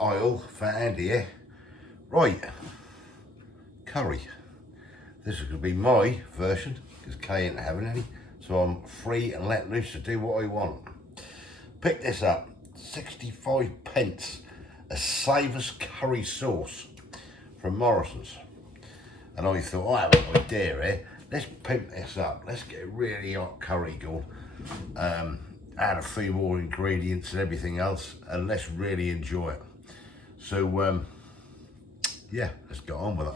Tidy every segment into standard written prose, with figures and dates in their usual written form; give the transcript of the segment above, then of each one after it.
oil for Andy here. Right, curry. This is going to be my version because Kay ain't having any, so I'm free and let loose to do what I want. Pick this up, 65 pence, a Savers curry sauce from Morrisons. And I thought, I have an idea here, let's pimp this up, let's get a really hot curry going, add a few more ingredients and everything else, and let's really enjoy it. So yeah, let's get on with it.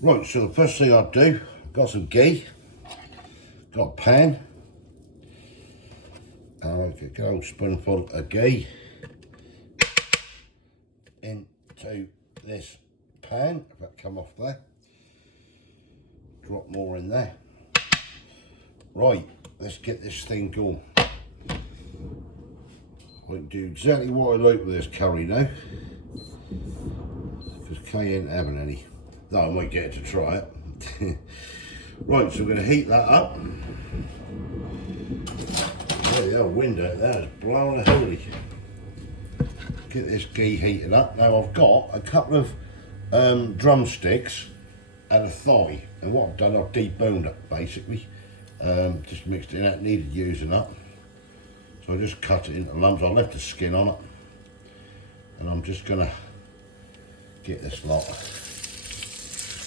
Right, so the first thing I'll do, I've got some ghee, got a pan, I'll get a good old spoonful of ghee into this pan, if that come off there, drop more in there. Right, let's get this thing going. I'll do exactly what I like with this curry now, because Kay ain't having any. Though I might get her to try it. Right, so we're going to heat that up. Oh yeah, wind out there is blowing a holy. Get this ghee heated up. Now I've got a couple of drumsticks and a thigh. And what I've done, I've deboned it basically. Just mixed it out, needed using up. So I just cut it into lumps. I left the skin on it. And I'm just going to get this lot.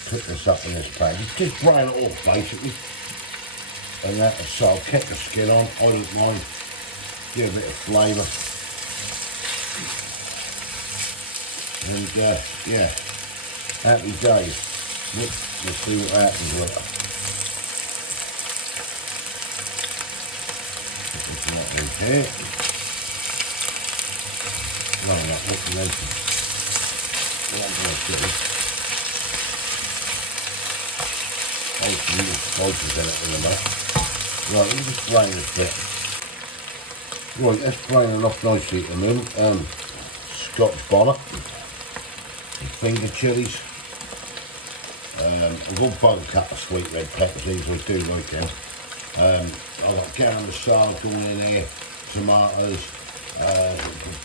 Cook this up in this pan. Just brown it off basically. And that, so I'll keep the skin on. I don't mind. Give a bit of flavour. And yeah, happy days. We'll see what happens with it. Put this lot in here. Right, that looking nice. What I'm going to do. Spices in it in a minute. Right, let me just drain this bit. Right, that's draining off nicely at the moment. Scotch bonnet, finger chillies. I've got a couple of sweet red peppers, these I do like them. I've got garam masala going in here, tomatoes,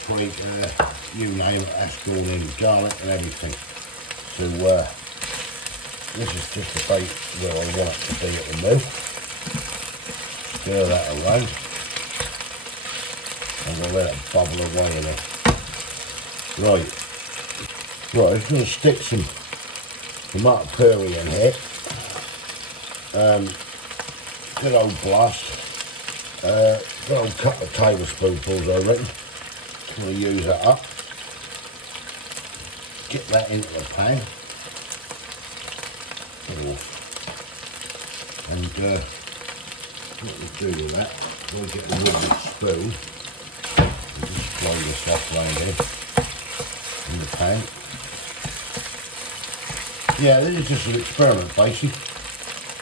paprika, you name it, that's going in, garlic and everything. So this is just about where I want it to be at the moment. Stir that around. I'm going to let it bubble away in it. Right, I'm just going to stick some tomato puree in here. Good old blast. Good old couple of tablespoonfuls I reckon. Just going to use that up. Get that into the pan. And what we do with that, we'll get a wooden spoon and just blow this off round here in the pan. Yeah, this is just an experiment basically.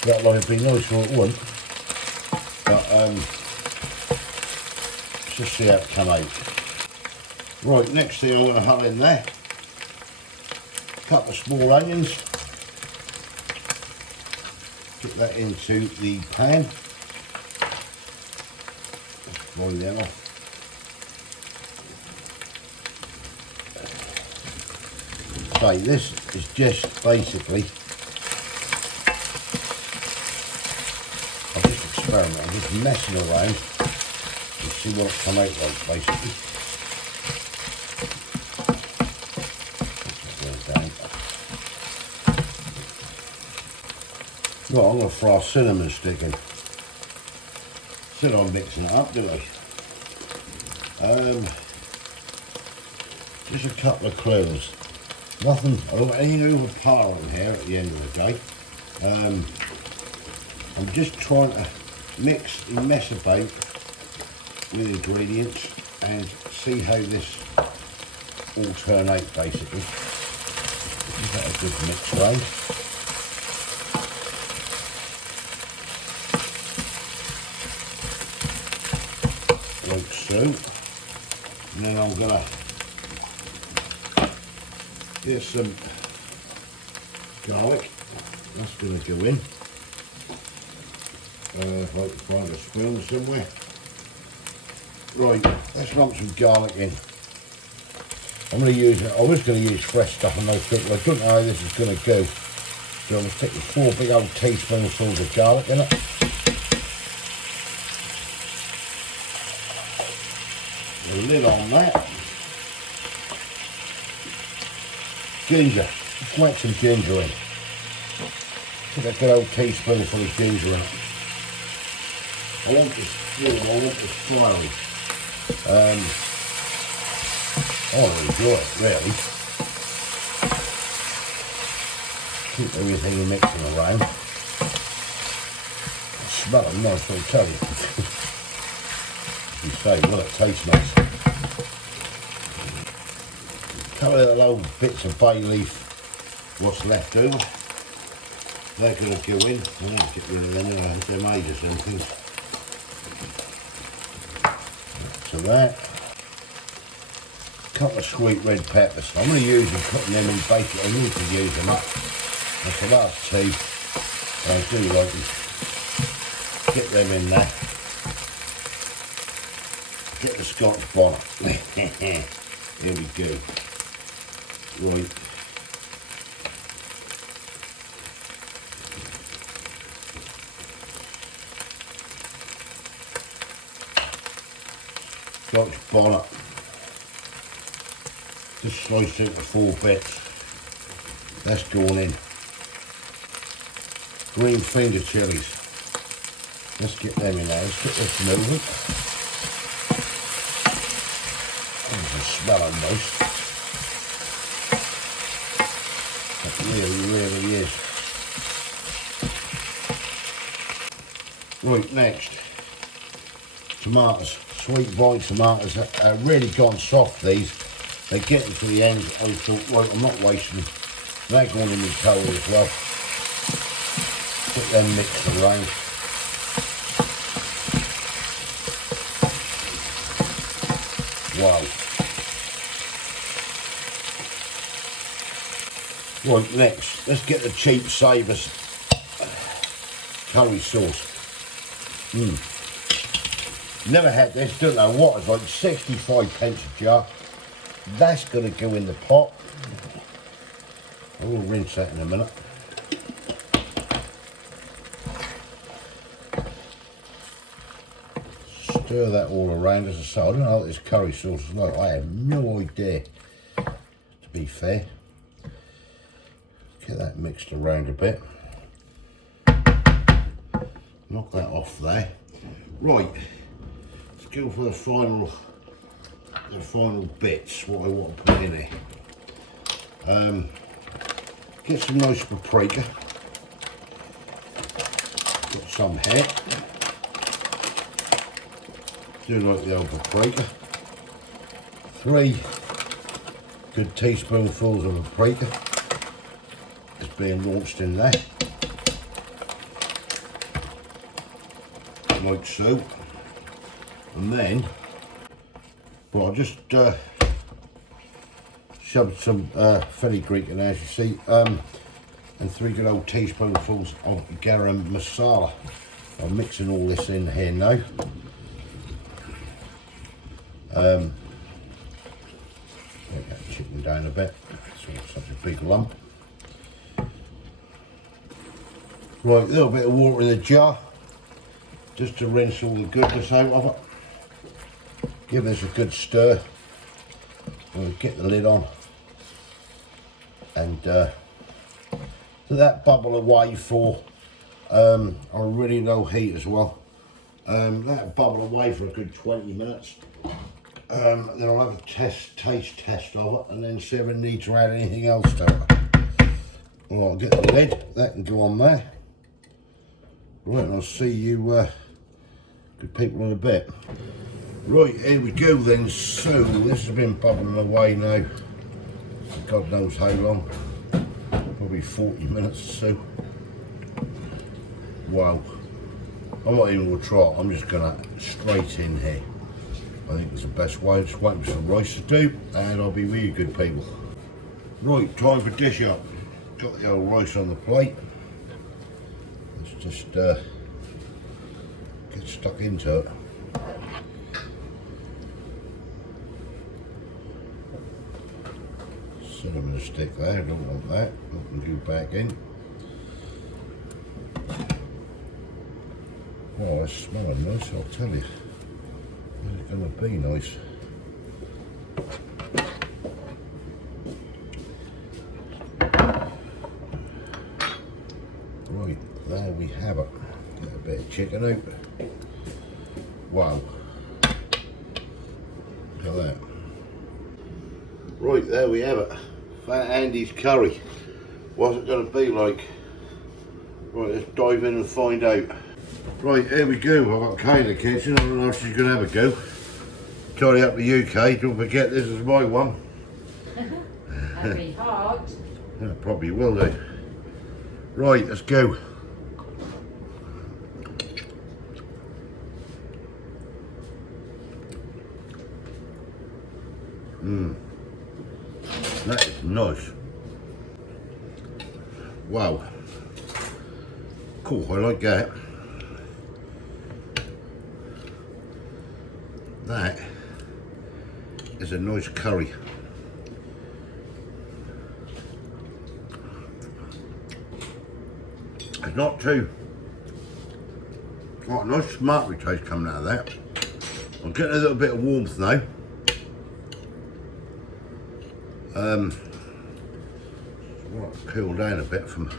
That might have been nice or it wouldn't. But let's just see how it come out. Right, next thing I'm going to hull in there, a couple of small onions. Get that into the pan. Let's roll that off. So this is just basically, I'm just experimenting, I'm just messing around and see what it come out like basically. Well, I'm going to throw a cinnamon stick in. Still I'm mixing it up, do I? Just a couple of cloves. Nothing, I don't want anything overpowering here at the end of the day. I'm just trying to mix and mess about with ingredients and see how this all turn out basically. Give that a good mix round. Like so. And then I'm gonna get some garlic. That's gonna go in. If I can find a spoon somewhere. Right, let's lump some garlic in. I'm going to use it. I was going to use fresh stuff on those people. I don't know how this is going to go. So I'm going to stick 4 big old teaspoonfuls of garlic in it. The lid on that. Ginger. Just whack some ginger in. Put a good old teaspoonful of ginger in it. I want this full, I want this fiery. I want to enjoy it, really. Keep everything mixing around. Smell it nice, I'll tell you. You say, well, it tastes nice. A couple of little old bits of bay leaf, what's left over. They're going to go in. I need to get rid of them, they're made of something. So that. A couple of sweet red peppers. I'm going to use them, putting them in bacon. I need to use them up. That's the last 2. I do like them. Get them in there. Get the Scotch bonnet. Here we go. Right. Scotch bonnet. Just sliced into 4 bits. That's going in. Green finger chilies. Let's get them in there. Let's get this moving. Oh, it's smelling nice. It really is. Right, next. Tomatoes. Sweet white tomatoes are really gone soft, these. They're getting to the end. I thought, right, I'm not wasting them. They're going in the towel as well. Put them mixed around. Wow. Right, next, let's get the cheap Savers curry sauce. Never had this, don't know what, it's like 65 pence a jar. That's going to go in the pot. I will rinse that in a minute. Stir that all around. As I say, I don't know what this curry sauce is like. I have no idea, to be fair. Get that mixed around a bit. Knock that off there. Right, let's go for the final bits, what I want to put in here. Get some nice paprika. Got some here. Do like the old paprika. 3 good teaspoonfuls of paprika is being launched in there. Like so. And then, well, I'll just shoved some fenugreek in there, as you see, and 3 good old teaspoonfuls of garam masala. I'm mixing all this in here now. Make that chicken down a bit, it's not such a big lump. Right, a little bit of water in the jar, just to rinse all the goodness out of it. Give this a good stir. We'll get the lid on and let that bubble away for on a really low heat as well. Let it bubble away for a good 20 minutes. Then I'll have a taste test of it and then see if I need to add anything else to it. Well, I'll get the lid, that can go on there. Right, and I'll see you good people in a bit. Right, here we go then. So this has been bubbling away now, God knows how long, probably 40 minutes or so. Wow, I'm not even going to try it, I'm just going to straight in here. I think it's the best way. Just waiting for some rice to do and I'll be with you good people. Right, time for dish up. Got the old rice on the plate. Let's just get stuck into it. Cinnamon stick there, don't want that. I can go back in. Oh, it's smelling nice, I'll tell you. It's going to be nice. Right, there we have it. Get a bit of chicken out. Wow. Look at that. Right, there we have it. Fat Andy's curry. What's it going to be like? Right, let's dive in and find out. Right, here we go. I've got Kay in the kitchen. I don't know if she's going to have a go. Tidy up the UK. Don't forget this is my one. That'd be hard. Yeah, probably will do. Right, let's go. That is nice. Wow. Cool, I like that. That is a nice curry. It's not too, got a nice smarty taste coming out of that. I'm getting a little bit of warmth now. Right, cool down a bit from.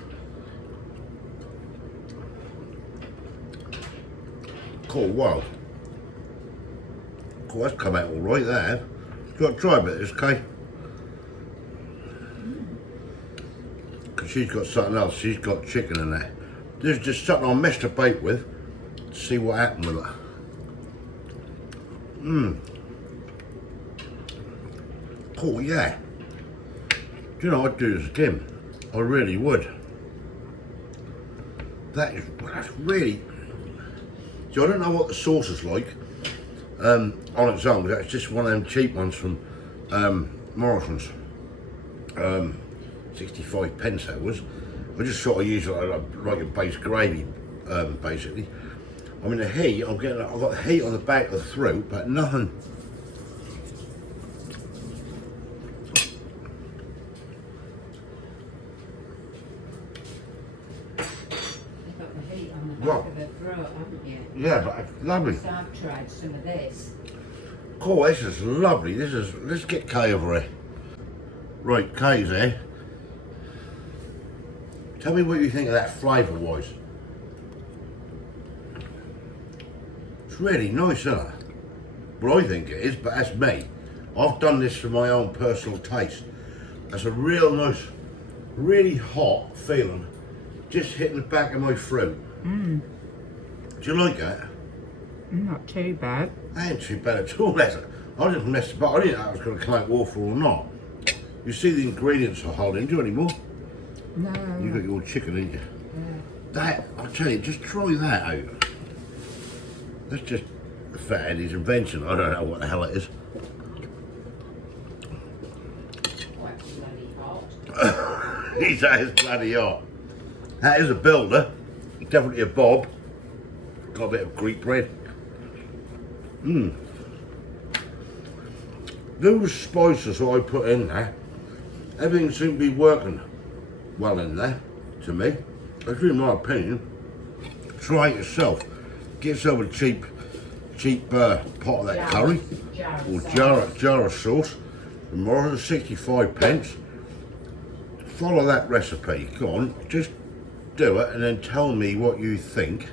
Cool, wow. Cool, that's come out all right there. You've got to try a bit of this, Kay. Because she's got something else, she's got chicken in there. This is just something I messed about with to see what happened with it. Cool, yeah. Do you know, I'd do this again. I really would. That's really. So I don't know what the sauce is like on its own. That's just one of them cheap ones from Morrisons. 65 pence that was. I just sort of use it like a base gravy, basically. I mean the heat, I've got the heat on the back of the throat, but nothing. You've got the heat on the back of the throat, haven't you? Yeah, but it's lovely. So I've tried some of this. Cool, this is lovely. Let's get Kay over here. Right, Kay's here. Tell me what you think of that flavour wise. It's really nice, isn't it? Well, I think it is, but that's me. I've done this for my own personal taste. That's a real nice, really hot feeling, just hitting the back of my throat. Do you like that? Not too bad. That ain't too bad at all, that's it. I just messed about. I didn't know it was going to come out awful or not. You see the ingredients are holding, do you anymore? No. You got your chicken, didn't you? Yeah. That, I'll tell you, just try that out. That's just Fat Andy's invention. I don't know what the hell it is. Quite bloody hot. He says bloody hot. That is a builder. Definitely a bob. Got a bit of Greek bread. Those spices I put in there, everything seemed to be working well in there, to me. That's in my opinion. Try it yourself. Get yourself a cheap pot of that curry, or jar of sauce. From Morrisons, 65 pence. Follow that recipe. Go on, just do it, and then tell me what you think.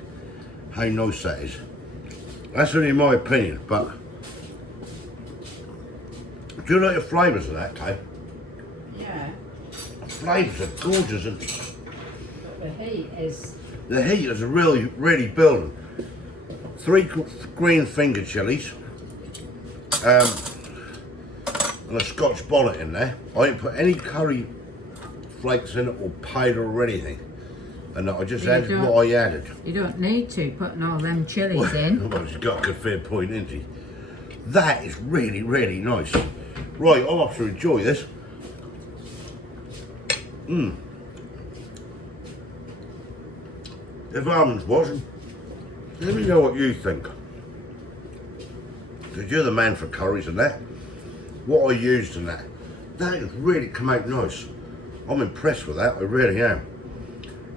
How nice that is. That's only my opinion, but do you like the flavours of that, Kay? Yeah. The flavours are gorgeous, and But the heat is. the heat is really building. 3 green finger chilies, and a Scotch bonnet in there. I didn't put any curry flakes in it or powder or anything. And I just added what I added. You don't need to putting all them chilies in. Well, she's got a good fair point, isn't she? That is really, really nice. Right, I'll have to enjoy this. If almonds wasn't, let me know what you think. Because you're the man for curries and that. What I used in that. that has really come out nice. I'm impressed with that, I really am.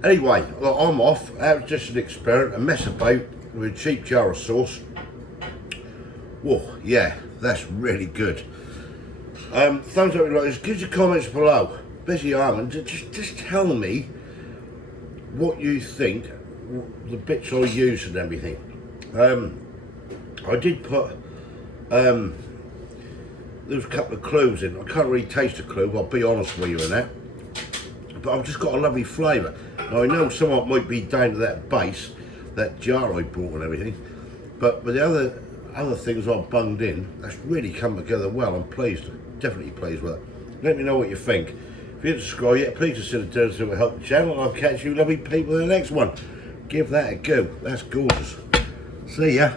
Anyway, look, I'm off. That was just an experiment, a mess about with a cheap jar of sauce. Whoa, yeah, that's really good. Thumbs up if you like this. Give your comments below. Busy Armand, just tell me what you think, the bits I use and everything. I did put, there was a couple of cloves in. I can't really taste a clove, I'll be honest with you in that. But I've just got a lovely flavour. Now I know some of it might be down to that base, that jar I bought and everything, but with the other things I've bunged in, that's really come together well. I'm pleased, definitely pleased with it. Let me know what you think. If you haven't subscribed yet, please consider doing so to help the channel. I'll catch you lovely people in the next one. Give that a go. That's gorgeous. See ya.